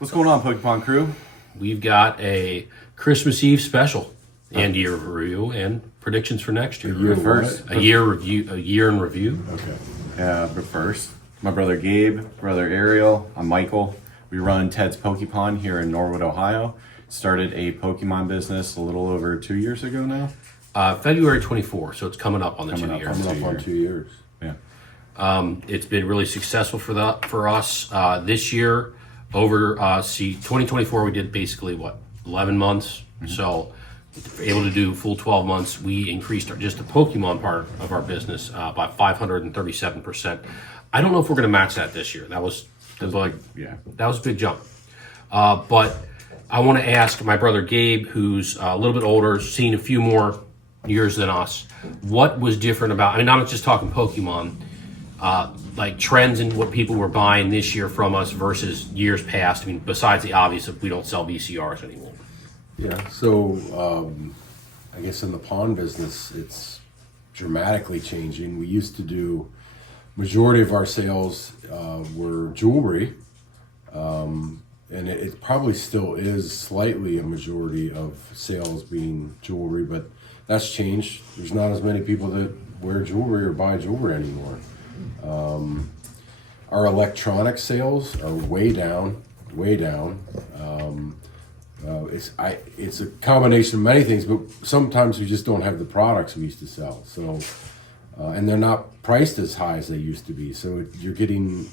What's going on, Pokemon crew? We've got a Christmas Eve special and year review and predictions for next year. But first, A year in review. okay. But first, my brother Gabe, brother Ariel, I'm Michael. We run Ted's Pokepond here in Norwood, Ohio. Started a Pokemon business a little over 2 years ago now. February 24, so it's coming up on the 2 years. Coming up on 2 years. Yeah. It's been really successful for us this year. 2024 we did basically 11 months. So able to do full 12 months. We increased just the Pokemon part of our business by 537%. I don't know if we're going to match that this year. That was a big jump. But I want to ask my brother Gabe, who's a little bit older, seen a few more years than us, what was different about, I mean, not just talking Pokemon, like trends in what people were buying this year from us versus years past. I mean, besides the obvious that we don't sell VCRs anymore. Yeah, so I guess in the pawn business, it's dramatically changing. We used to do, majority of our sales were jewelry, and it probably still is slightly a majority of sales being jewelry, but that's changed. There's not as many people that wear jewelry or buy jewelry anymore. Our electronic sales are way down. It's a combination of many things, but sometimes we just don't have the products we used to sell. So, and they're not priced as high as they used to be. So you're getting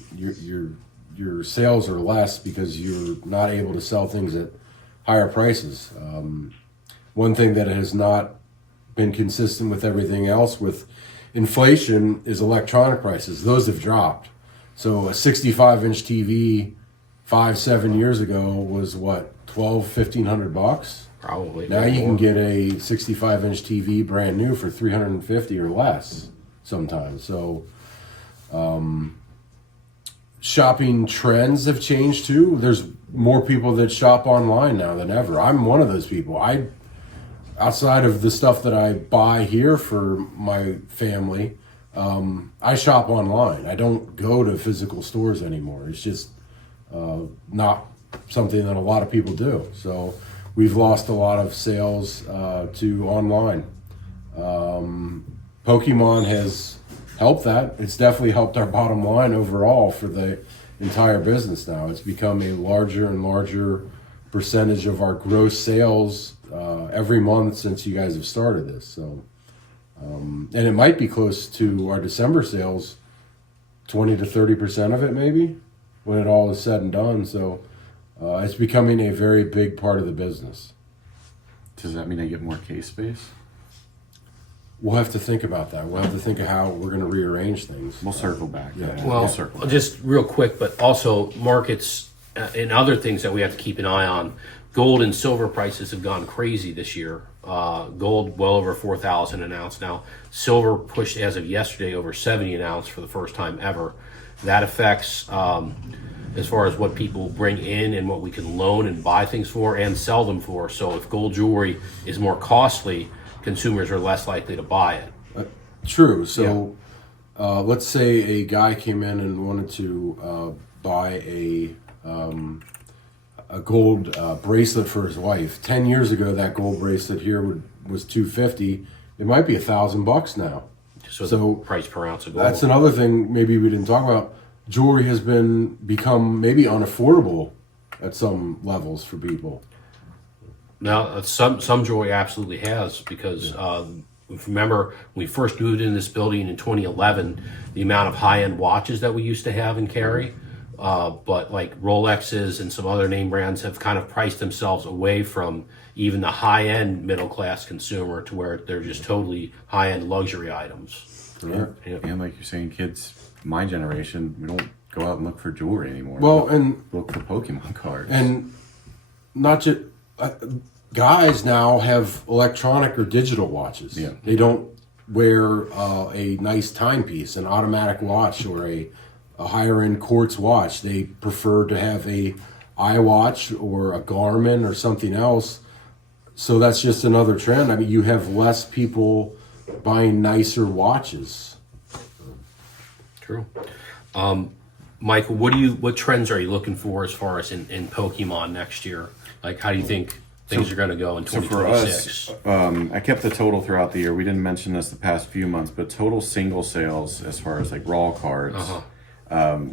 your sales are less because you're not able to sell things at higher prices. One thing that has not been consistent with everything else with inflation is electronic prices. Those have dropped. So a 65-inch TV 5-7 years ago was what, $1,200-$1,500? Probably. Now you can get a 65-inch TV brand new for $350 or less sometimes. So shopping trends have changed too. There's more people that shop online now than ever. I'm one of those people. Outside of the stuff that I buy here for my family, I shop online. I don't go to physical stores anymore. It's just not something that a lot of people do. So we've lost a lot of sales to online. Pokemon has helped that. It's definitely helped our bottom line overall for the entire business now. It's become a larger and larger percentage of our gross sales every month since you guys have started this. So, and it might be close to our December sales, 20 to 30% of it maybe, when it all is said and done. So it's becoming a very big part of the business. Does that mean I get more case space? We'll have to think about that. We'll have to think of how we're going to rearrange things. We'll circle back. Yeah. Well, we'll circle back. just real quick, but also markets and other things that we have to keep an eye on. Gold and silver prices have gone crazy this year. Gold well over 4,000 an ounce now. Silver pushed as of yesterday over 70 an ounce for the first time ever. That affects as far as what people bring in and what we can loan and buy things for and sell them for. So if gold jewelry is more costly, consumers are less likely to buy it. True. So let's say a guy came in and wanted to buy a gold bracelet for his wife. 10 years ago, that gold bracelet here was $250. It might be $1,000 now. So the price per ounce of gold. That's another thing maybe we didn't talk about. Jewelry has become maybe unaffordable at some levels for people. Now, some jewelry absolutely has, because if you remember when we first moved in this building in 2011, the amount of high-end watches that we used to have and carry, but like Rolexes and some other name brands have kind of priced themselves away from even the high-end middle-class consumer to where they're just totally high-end luxury items. And like you're saying, kids, my generation, we don't go out and look for jewelry anymore. Well, We and look for Pokemon cards. And not just guys now have electronic or digital watches. Yeah. They don't wear a nice timepiece, an automatic watch, or a higher end quartz watch. They prefer to have a iWatch or a Garmin or something else. So that's just another trend. I mean, you have less people buying nicer watches. True. Michael, what trends are you looking for as far as in Pokemon next year? Like, how do you think things are going to go in So for 2026? us, I kept the total throughout the year. We didn't mention this the past few months, but total single sales as far as like raw cards,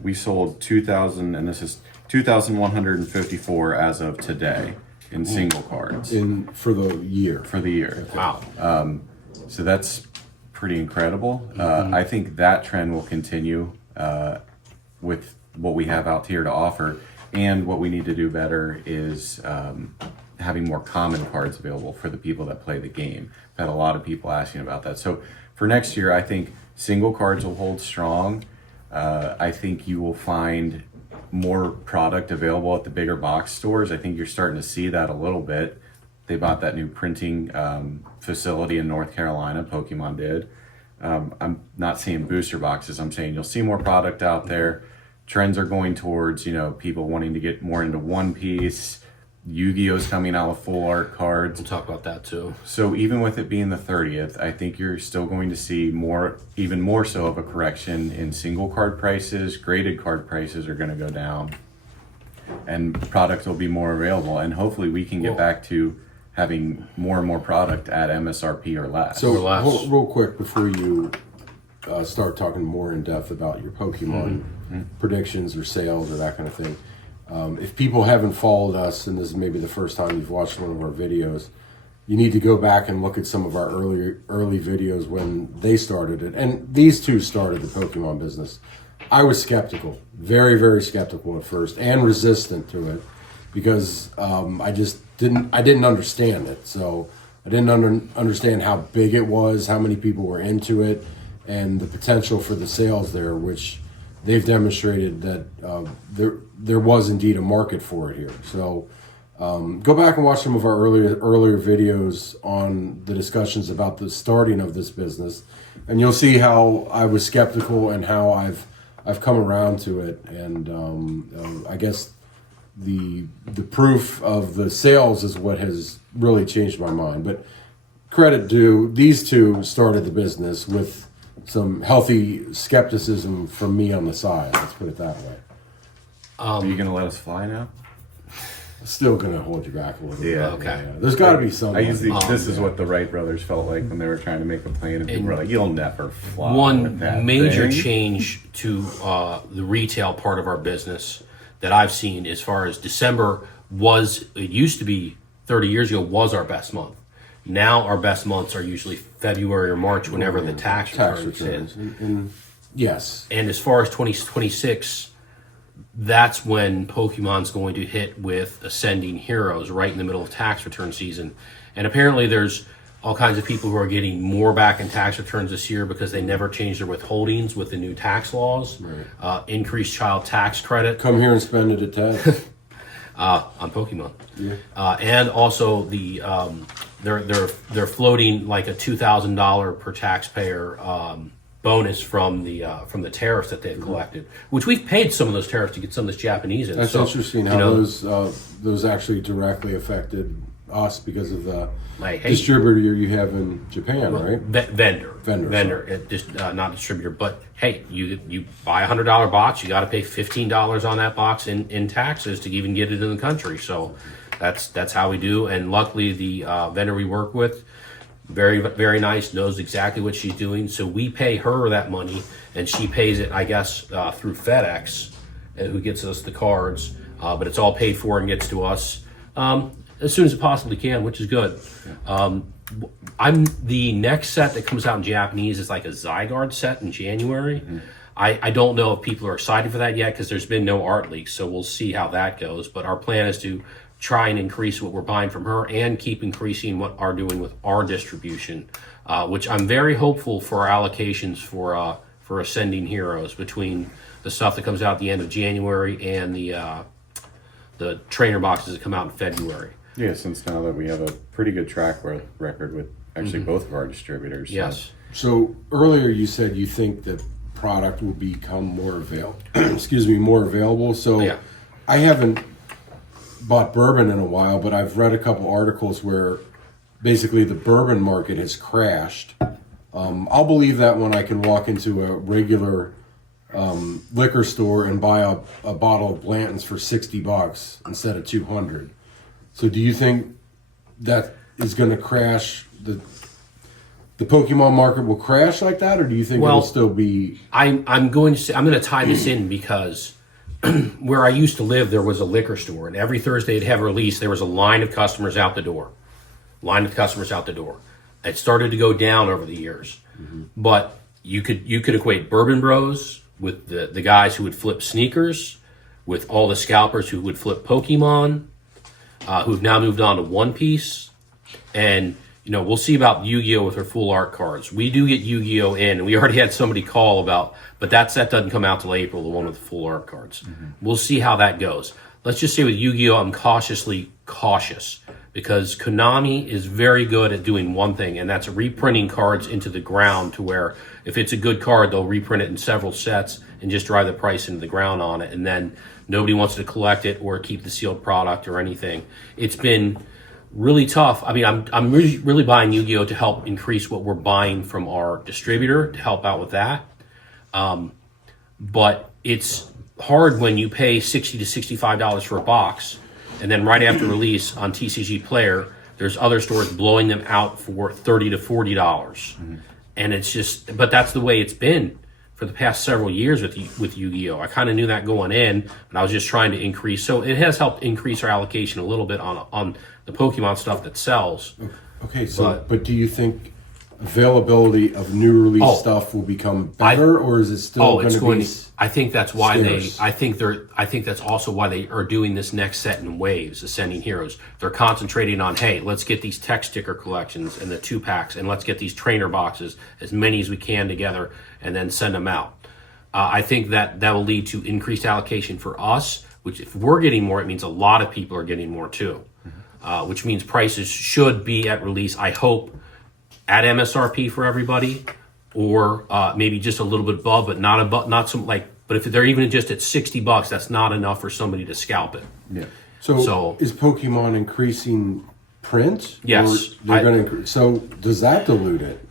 we sold 2,000, and this is 2,154 as of today in single cards for the year. for the year. Wow. So that's pretty incredible. I think that trend will continue with what we have out here to offer. And what we need to do better is having more common cards available for the people that play the game. I've had a lot of people asking about that. So for next year, I think single cards will hold strong. I think you will find more product available at the bigger box stores. I think you're starting to see that a little bit. They bought that new printing facility in North Carolina, Pokemon did. I'm not seeing booster boxes. I'm saying you'll see more product out there. Trends are going towards, people wanting to get more into One Piece. Yu-Gi-Oh's coming out with full art cards. We'll talk about that too. So even with it being the 30th, I think you're still going to see even more so of a correction in single card prices. Graded card prices are going to go down, and product will be more available. And hopefully we can get back to having more and more product at MSRP or less. So, less. real quick before you start talking more in depth about your Pokemon predictions or sales or that kind of thing, if people haven't followed us, and this is maybe the first time you've watched one of our videos, you need to go back and look at some of our early videos when they started it. And these two started the Pokemon business. I was skeptical, very, very skeptical at first, and resistant to it because I didn't understand it. So I didn't understand how big it was, how many people were into it, and the potential for the sales there, which they've demonstrated that there was indeed a market for it here. So go back and watch some of our earlier videos on the discussions about the starting of this business, and you'll see how I was skeptical and how I've come around to it. And I guess the proof of the sales is what has really changed my mind. But credit due, these two started the business with some healthy skepticism from me on the side. Let's put it that way. Are you going to let us fly now? Still gonna hold you back a little bit. Yeah. Okay. Yeah. There's got to be some. This is what the Wright brothers felt like when they were trying to make a plane, and people were like, "You'll never fly." with One that major thing." change to the retail part of our business that I've seen as far as December it used to be 30 years ago was our best month. Now our best months are usually February or March whenever the tax returns hit. And yes. And as far as 2026, that's when Pokemon's going to hit with Ascending Heroes right in the middle of tax return season. And apparently there's all kinds of people who are getting more back in tax returns this year because they never changed their withholdings with the new tax laws. Right. Increased child tax credit Come here and spend it at TED. on Pokemon. Yeah. And also the they're floating like a $2,000 per taxpayer bonus from the tariffs that they've collected, which we've paid some of those tariffs to get some of this Japanese in. That's So, interesting how those actually directly affected us because of the distributor you have in Japan, right? Vendor. Vendor, It just not distributor. But hey, you buy a $100 box, you got to pay $15 on that box in taxes to even get it in the country. So that's how we do. And luckily, the vendor we work with, very, very nice, knows exactly what she's doing. So we pay her that money, and she pays it, I guess, through FedEx, who gets us the cards. But it's all paid for and gets to us as soon as it possibly can, which is good. The next set that comes out in Japanese is like a Zygarde set in January. I don't know if people are excited for that yet because there's been no art leaks, so we'll see how that goes. But our plan is to try and increase what we're buying from her and keep increasing what we're doing with our distribution, which I'm very hopeful for our allocations for Ascending Heroes between the stuff that comes out at the end of January and the trainer boxes that come out in February. Yeah, since now that we have a pretty good track record with actually both of our distributors. Yes. So earlier you said you think that product will become more more available. So Yeah. I haven't bought bourbon in a while, but I've read a couple articles where basically the bourbon market has crashed. I'll believe that when I can walk into a regular liquor store and buy a bottle of Blanton's for $60 instead of 200. So do you think that is going to crash the Pokemon market will crash like that, or do you think Well, it'll still be? I'm going to tie this in because where I used to live, there was a liquor store, and every Thursday they'd have a release. There was a line of customers out the door. It started to go down over the years, but you could equate Bourbon Bros with the guys who would flip sneakers, with all the scalpers who would flip Pokemon, who've now moved on to One Piece, and we'll see about Yu-Gi-Oh with her full art cards. We do get Yu-Gi-Oh in, and we already had somebody call about, but that set doesn't come out till April, the one with the full art cards. We'll see how that goes. Let's just say with Yu-Gi-Oh, I'm cautiously cautious because Konami is very good at doing one thing, and that's reprinting cards into the ground to where if it's a good card, they'll reprint it in several sets and just drive the price into the ground on it, and then nobody wants to collect it or keep the sealed product or anything. It's been really tough. I mean, I'm really buying Yu-Gi-Oh to help increase what we're buying from our distributor to help out with that. But it's hard when you pay $60 to $65 for a box, and then right after release on TCG Player, there's other stores blowing them out for $30 to $40, and it's just. But that's the way it's been for the past several years with Yu-Gi-Oh. I kind of knew that going in, but I was just trying to increase. So it has helped increase our allocation a little bit on the Pokemon stuff that sells. Okay, so but do you think availability of new release stuff will become better, or is it still going to be? I think that's why scarce? I think that's also why they are doing this next set in waves, Ascending Heroes. They're concentrating on, hey, let's get these tech sticker collections and the 2-packs, and let's get these trainer boxes, as many as we can together, and then send them out. I think that will lead to increased allocation for us, which if we're getting more, it means a lot of people are getting more too, which means prices should be at release, I hope, at MSRP for everybody, or maybe just a little bit above, but not some like. But if they're even just at $60, that's not enough for somebody to scalp it. Yeah. So is Pokemon increasing print? Yes. Or they're going to. So does that dilute it?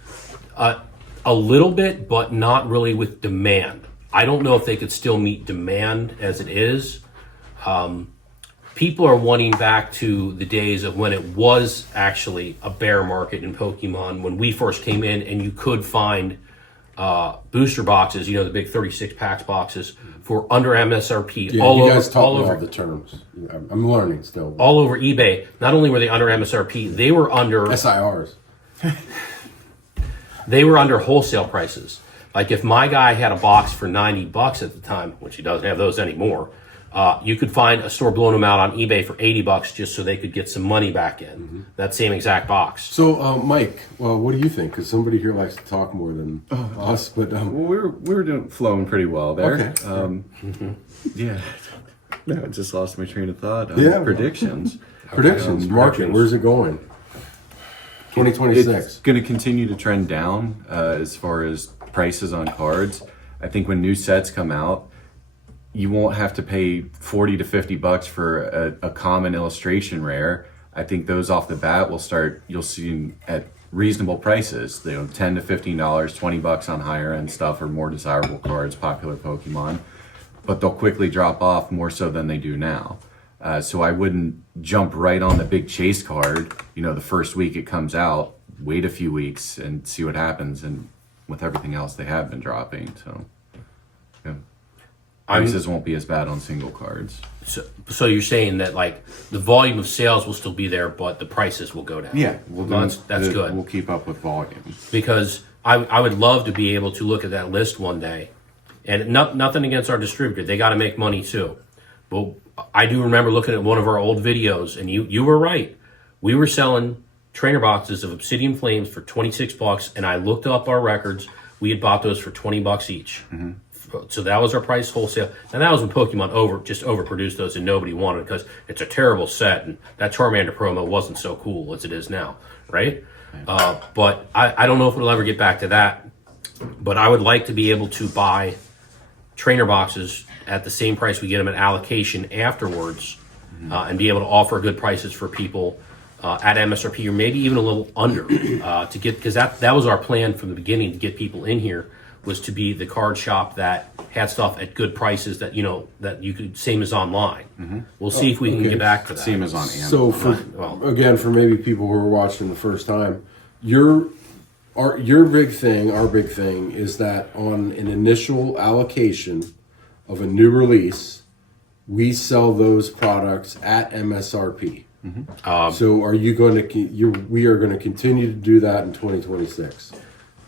A little bit, but not really with demand. I don't know if they could still meet demand as it is. People are wanting back to the days of when it was actually a bear market in Pokemon, when we first came in and you could find booster boxes, the big 36 packs boxes for under MSRP Yeah, all you over, guys taught all me over, all the terms. I'm learning still. all over eBay. Not only were they under MSRP, they were under SIRs. they were under wholesale prices. Like if my guy had a box for $90 at the time, which he doesn't have those anymore, you could find a store blowing them out on eBay for $80 just so they could get some money back in that same exact box. So, Mike, well, what do you think? Because somebody here likes to talk more than us. But Well, we were flowing pretty well there. Okay. Yeah. No, I just lost my train of thought. Yeah. predictions, predictions. market, where's it going? 2026. It's going to continue to trend down as far as prices on cards. I think when new sets come out, you won't have to pay $40 to $50 for a common illustration rare. I think those off the bat you'll see at reasonable prices. $10 to $15, $20 on higher end stuff or more desirable cards, popular Pokemon. But they'll quickly drop off more so than they do now. So I wouldn't jump right on the big chase card, the first week it comes out. Wait a few weeks and see what happens. And with everything else, they have been dropping. So, yeah. Prices won't be as bad on single cards. So you're saying that like the volume of sales will still be there, but the prices will go down. Yeah, that's good. We'll keep up with volume. Because I would love to be able to look at that list one day, and nothing against our distributor, they got to make money too. But I do remember looking at one of our old videos, and you were right. We were selling trainer boxes of Obsidian Flames for $26, and I looked up our records. We had bought those for $20 each. So that was our price wholesale. And that was when Pokemon overproduced those and nobody wanted, because it's a terrible set, and that Charmander promo wasn't so cool as it is now, right? But I don't know if it'll ever get back to that. But I would like to be able to buy trainer boxes at the same price we get them at allocation afterwards, and be able to offer good prices for people at MSRP or maybe even a little under because that was our plan from the beginning, to get people in here, was to be the card shop that had stuff at good prices that that you could same as online. We'll see if we can okay. get back to that. Same as on Amazon. So for Well- again, for maybe people who are watching the first time, your big thing, our big thing is that on an initial allocation of a new release, we sell those products at MSRP. So are you going to? We are going to continue to do that in 2026,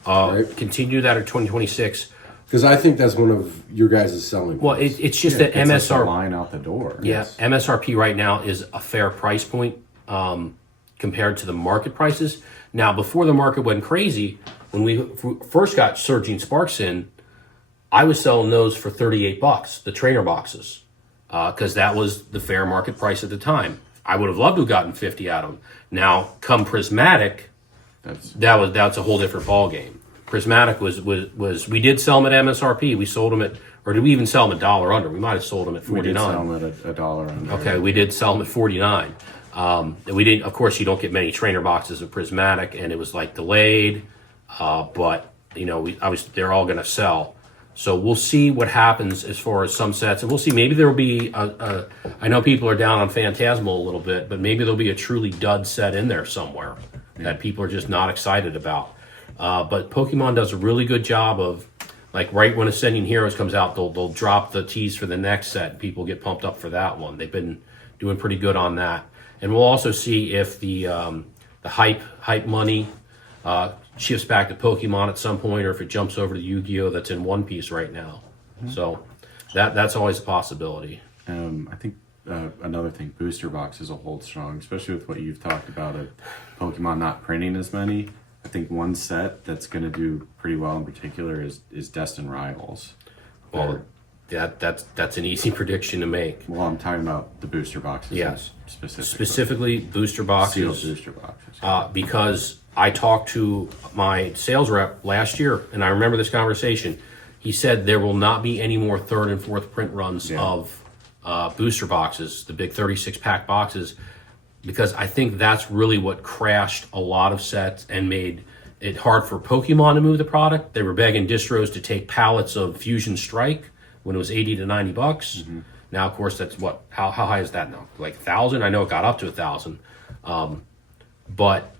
right? Continue that at 2026. Because I think that's one of your guys' selling. Well, points. it's just that It's just a MSRP. line out the door. Yeah, MSRP right now is a fair price point compared to the market prices. Now, before the market went crazy, when we first got Surging Sparks in, I was selling those for $38, the trainer boxes, because that was the fair market price at the time. I would have loved to have gotten 50 out of them. Now, come Prismatic, that's a whole different ball game. Prismatic was we did sell them at MSRP. We sold them or did we even sell them $1 under? We might have sold them at 49. We did sell them at $1 under. Okay, we did sell them at 49. We didn't. Of course, you don't get many trainer boxes of Prismatic, and it was like delayed. But they're all going to sell. So we'll see what happens as far as some sets, and we'll see. Maybe there will be. I know people are down on Phantasmal a little bit, but maybe there'll be a truly dud set in there somewhere that people are just not excited about. But Pokemon does a really good job of, like, right when Ascending Heroes comes out, they'll drop the tease for the next set. And people get pumped up for that one. They've been doing pretty good on that, and we'll also see if the hype money shifts back to Pokemon at some point, or if it jumps over to Yu-Gi-Oh! That's in One Piece right now. So that's always a possibility. I think another thing, booster boxes will hold strong, especially with what you've talked about of Pokemon not printing as many. I think one set that's going to do pretty well in particular is Destined Rivals. Well, that's an easy prediction to make. Well, I'm talking about the booster boxes. Yes. Specifically Booster sealed boxes. booster boxes. Because I talked to my sales rep last year, and I remember this conversation. He said there will not be any more third and fourth print runs of booster boxes, the big 36-pack boxes, because I think that's really what crashed a lot of sets and made it hard for Pokemon to move the product. They were begging distros to take pallets of Fusion Strike when it was $80 to $90. Mm-hmm. Now, of course, that's what? How high is that now? Like 1,000? I know it got up to 1,000, but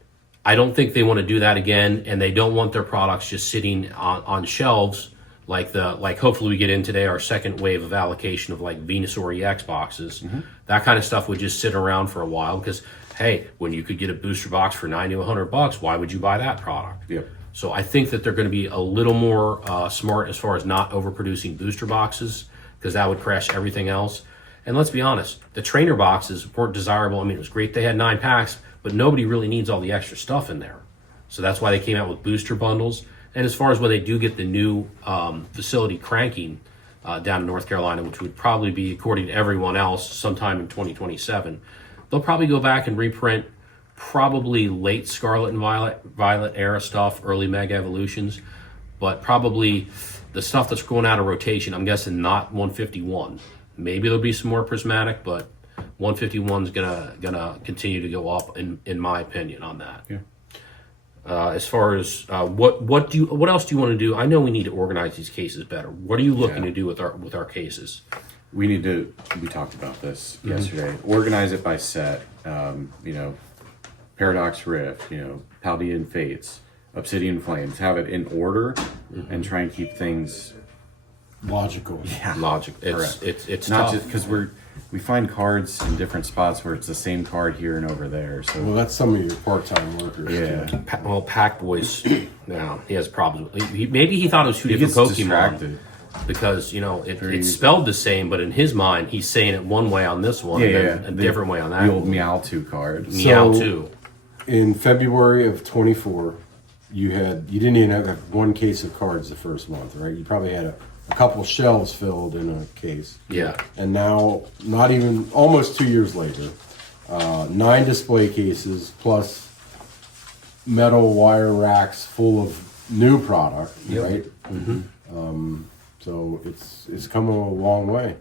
I don't think they want to do that again, and they don't want their products just sitting on shelves like hopefully we get in today, our second wave of allocation of like Venusaur EX boxes. Mm-hmm. That kind of stuff would just sit around for a while because, hey, when you could get a booster box for $90 to $100, why would you buy that product? Yep. So I think that they're going to be a little more smart as far as not overproducing booster boxes, because that would crash everything else. And let's be honest, the trainer boxes weren't desirable. I mean, it was great they had 9 packs, but nobody really needs all the extra stuff in there. So that's why they came out with booster bundles. And as far as when they do get the new facility cranking down in North Carolina, which would probably be, according to everyone else, sometime in 2027, they'll probably go back and reprint probably late Scarlet and Violet era stuff, early Mega Evolutions, but probably the stuff that's going out of rotation, I'm guessing not 151. Maybe there'll be some more Prismatic, but 151's gonna continue to go up in my opinion on that. Yeah. As far as what else do you want to do? I know we need to organize these cases better. What are you looking to do with our cases? We talked about this yesterday. Organize it by set. Paradox Rift, Paldean Fates, Obsidian Flames. Have it in order and try and keep things logical. Yeah, logic. Correct. It's not tough. just because we find cards in different spots where it's the same card here and over there. So Well, that's some of your part-time workers. yeah, too. Pack Boys, no, he has problems. Maybe he thought it was two he different gets Pokemon distracted. because it's spelled the same, but in his mind, he's saying it one way on this one, and then a different way on that. The old Meowth card. Meow So- too. In February of 24, you didn't even have one case of cards the first month, right? You probably had a couple shelves filled in a case. Yeah. And now, not even almost 2 years later, 9 display cases plus metal wire racks full of new product, right? Mm-hmm. So it's come a long way.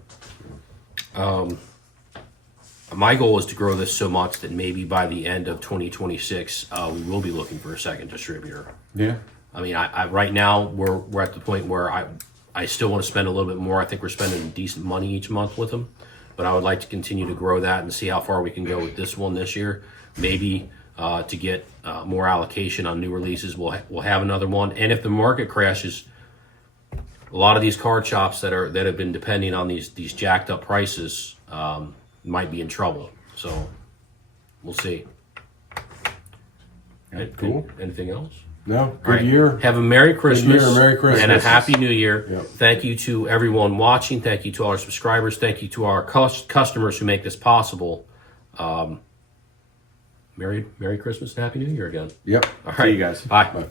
My goal is to grow this so much that maybe by the end of 2026, we will be looking for a second distributor. Yeah. I mean, I right now we're at the point where I still want to spend a little bit more. I think we're spending decent money each month with them, but I would like to continue to grow that and see how far we can go with this one this year. Maybe to get more allocation on new releases, we'll have another one. And if the market crashes, a lot of these card shops that have been depending on these jacked up prices might be in trouble. So we'll see. Cool. Anything else? No, good All right. year. Have a Merry Christmas. year, Merry Christmas. And a Happy New Year. Yep. Thank you to everyone watching. Thank you to our subscribers. Thank you to our customers who make this possible. Merry Christmas and Happy New Year again. Yep. All See right. you guys. Bye. Bye.